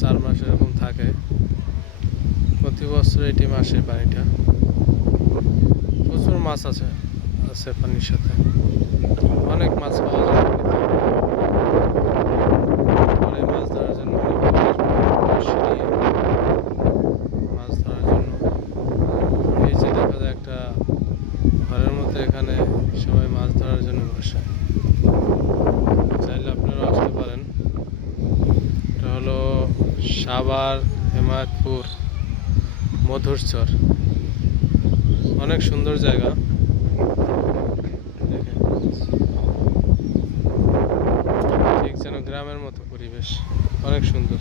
4 মাস এরকম থাকে। প্রতি বছর এটি মাসে পানিটা প্রচুর মাছ আছে আছে পানির সাথে, অনেক মাছ পাওয়া যায় পরে মাছ ধরার জন্য মাছ ধরার জন্য। এই যে দেখা যায় একটা ঘরের মধ্যে, এখানে সবাই মাছ ধরার জন্য বসে। চাইলে আপনারা আসতে পারেন। এটা হলো সাভার হেমায়তপুর মধুরচর, অনেক সুন্দর জায়গা। দেখেন, ঠিক যেন গ্রামের মতো পরিবেশ, অনেক সুন্দর।